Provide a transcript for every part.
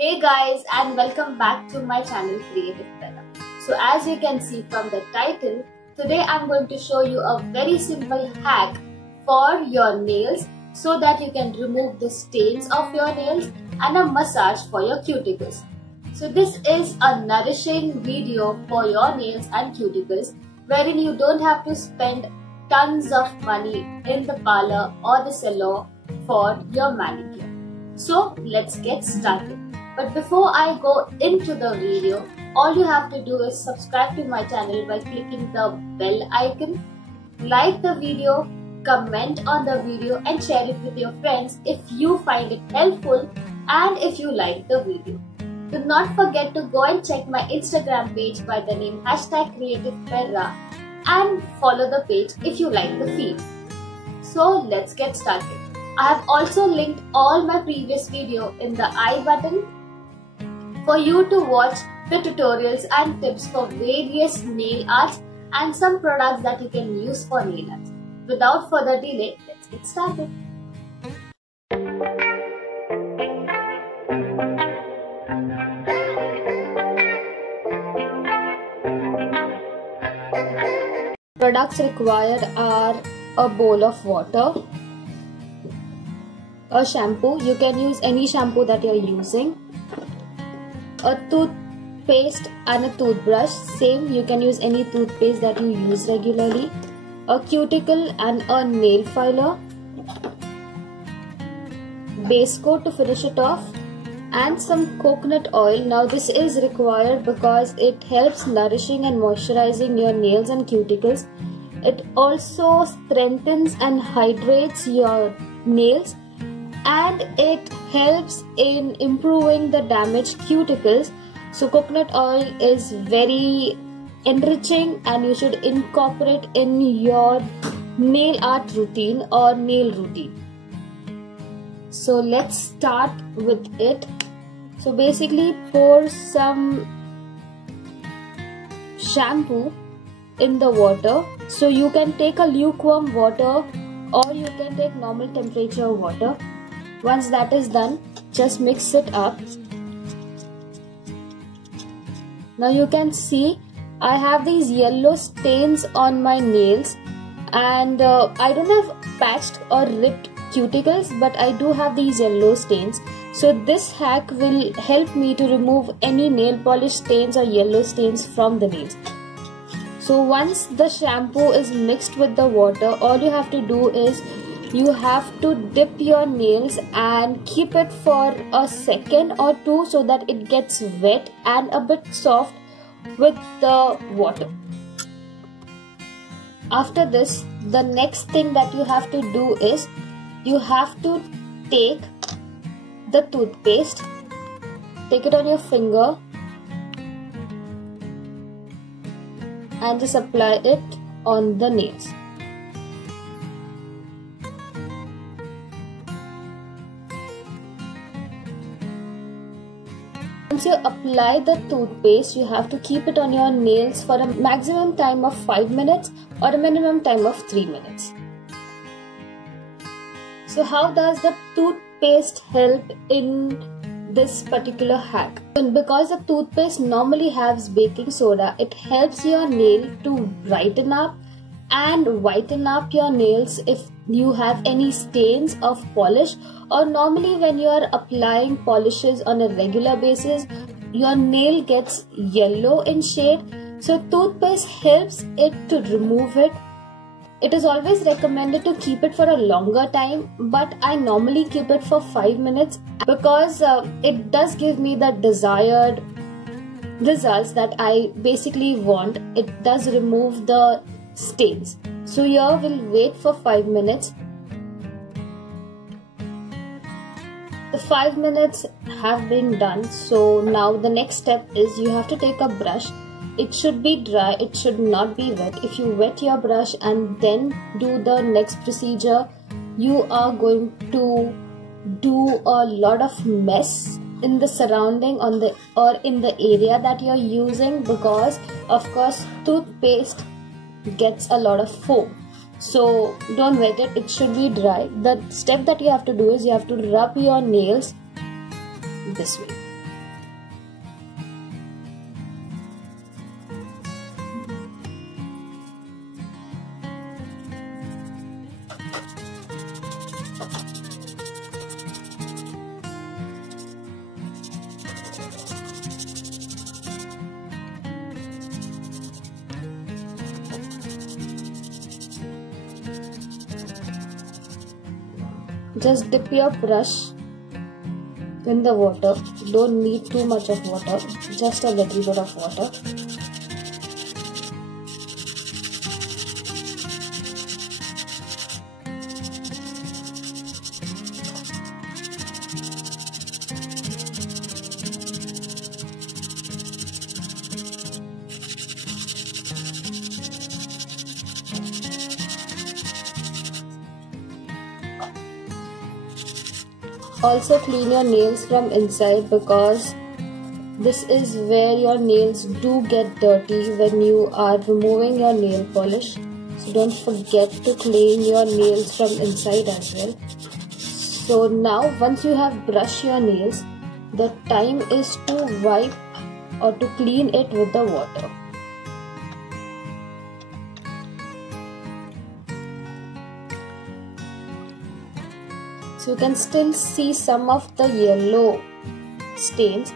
Hey guys, and welcome back to my channel Creative Prera. So as you can see from the title, today I'm going to show you a very simple hack for your nails so that you can remove the stains of your nails and a massage for your cuticles. So this is a nourishing video for your nails and cuticles wherein you don't have to spend tons of money in the parlor or the salon for your manicure. So let's get started. But before I go into the video, all you have to do is subscribe to my channel by clicking the bell icon, like the video, comment on the video and share it with your friends if you find it helpful and if you like the video. Do not forget to go and check my Instagram page by the name #CreativePerra and follow the page if you like the feed. So let's get started. I have also linked all my previous video in the I button for you to watch the tutorials and tips for various nail arts and some products that you can use for nail arts. Without further delay, let's get started. Products required are a bowl of water, a shampoo, you can use any shampoo that you're using, a toothpaste and a toothbrush, same you can use any toothpaste that you use regularly, a cuticle and a nail filer, base coat to finish it off, and some coconut oil. Now this is required because it helps nourishing and moisturizing your nails and cuticles. It also strengthens and hydrates your nails and it helps in improving the damaged cuticles. So coconut oil is very enriching and you should incorporate in your nail art routine or nail routine. So let's start with it. So basically pour some shampoo in the water. So you can take a lukewarm water or you can take normal temperature water. Once that is done, just mix it up. Now you can see I have these yellow stains on my nails and I don't have patched or ripped cuticles, but I do have these yellow stains. So this hack will help me to remove any nail polish stains or yellow stains from the nails. So once the shampoo is mixed with the water, all you have to do is you have to dip your nails and keep it for a second or two so that it gets wet and a bit soft with the water. After this, the next thing that you have to do is you have to take the toothpaste, take it on your finger and just apply it on the nails. Once you apply the toothpaste, you have to keep it on your nails for a maximum time of 5 minutes or a minimum time of 3 minutes. So how does the toothpaste help in this particular hack? And because the toothpaste normally has baking soda, it helps your nail to brighten up and whiten up your nails if you have any stains of polish, or normally when you are applying polishes on a regular basis, your nail gets yellow in shade. So toothpaste helps it to remove it. It is always recommended to keep it for a longer time, but I normally keep it for 5 minutes because it does give me the desired results that I basically want. It does remove the stains. So here we'll wait for 5 minutes. The 5 minutes have been done. So now the next step is you have to take a brush. It should be dry, it should not be wet. If you wet your brush and then do the next procedure, you are going to do a lot of mess in the surrounding or in the area that you're using, because of course toothpaste gets a lot of foam. So don't wet it, it should be dry. The step that you have to do is you have to rub your nails this way. just dip your brush in the water. You don't need too much of water, just a little bit of water. Also clean your nails from inside, because this is where your nails do get dirty when you are removing your nail polish. So don't forget to clean your nails from inside as well. So now once you have brushed your nails, the time is to wipe or to clean it with the water. So you can still see some of the yellow stains,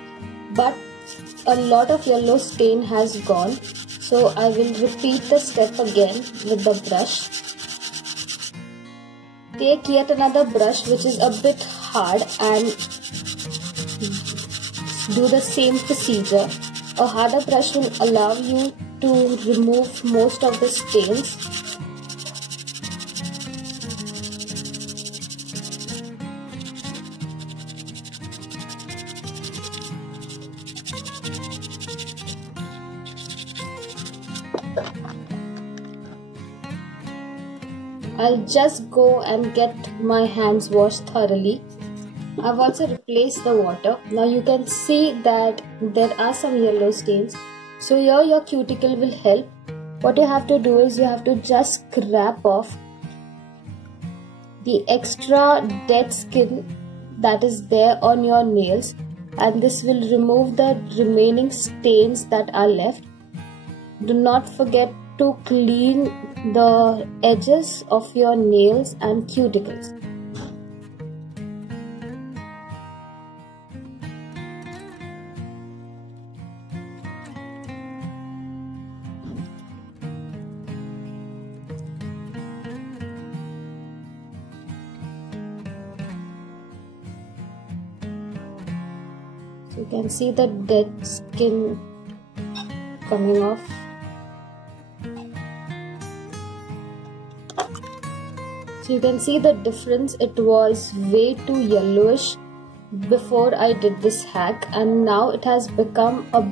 but a lot of yellow stain has gone. So I will repeat the step again with the brush. Take yet another brush which is a bit hard and do the same procedure. A harder brush will allow you to remove most of the stains. I'll just go and get my hands washed thoroughly. I've also replaced the water. Now you can see that there are some yellow stains. So here your cuticle will help. What you have to do is you have to just scrape off the extra dead skin that is there on your nails, and this will remove the remaining stains that are left. Do not forget to clean the edges of your nails and cuticles. So you can see the dead skin coming off. So you can see the difference. It was way too yellowish before I did this hack, and now it has become a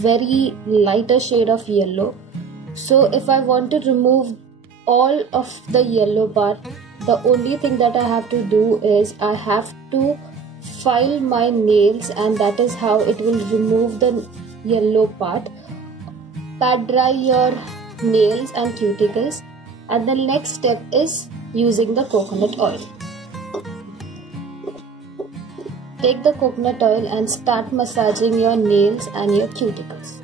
very lighter shade of yellow. So if I want to remove all of the yellow part, the only thing that I have to do is I have to file my nails, and that is how it will remove the yellow part. Pat dry your nails and cuticles, and the next step is using the coconut oil. Take the coconut oil and start massaging your nails and your cuticles.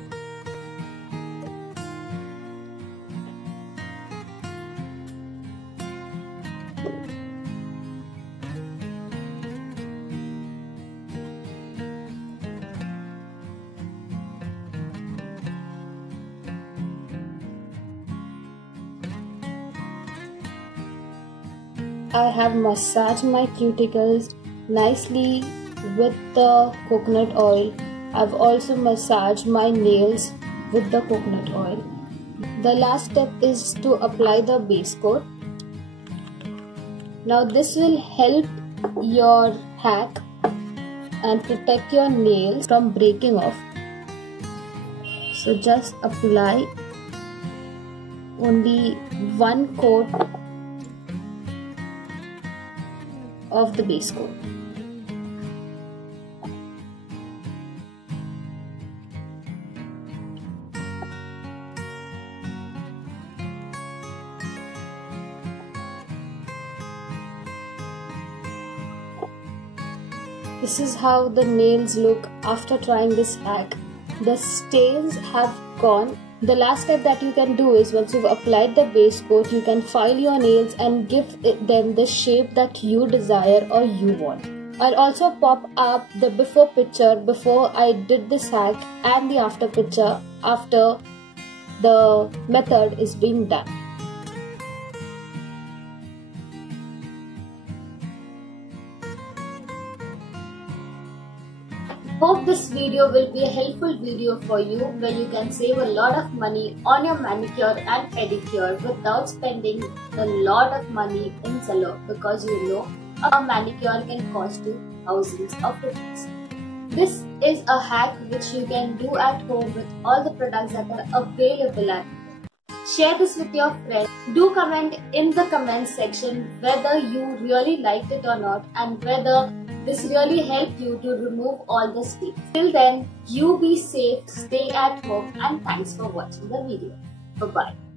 I have massaged my cuticles nicely with the coconut oil. I've also massaged my nails with the coconut oil. The last step is to apply the base coat. Now this will help your hack and protect your nails from breaking off. So just apply only one coat of the base coat. This is how the nails look after trying this hack. The stains have gone. The last step that you can do is, once you've applied the base coat, you can file your nails and give them the shape that you desire or you want. I'll also pop up the before picture before I did this hack and the after picture after the method is being done. Hope this video will be a helpful video for you where you can save a lot of money on your manicure and pedicure without spending a lot of money in salon, because you know a manicure can cost you thousands of rupees. This is a hack which you can do at home with all the products that are available at home. Share this with your friends. Do comment in the comment section whether you really liked it or not and whether this really helped you to remove all the stains. Till then, you be safe, stay at home, and thanks for watching the video. Bye-bye.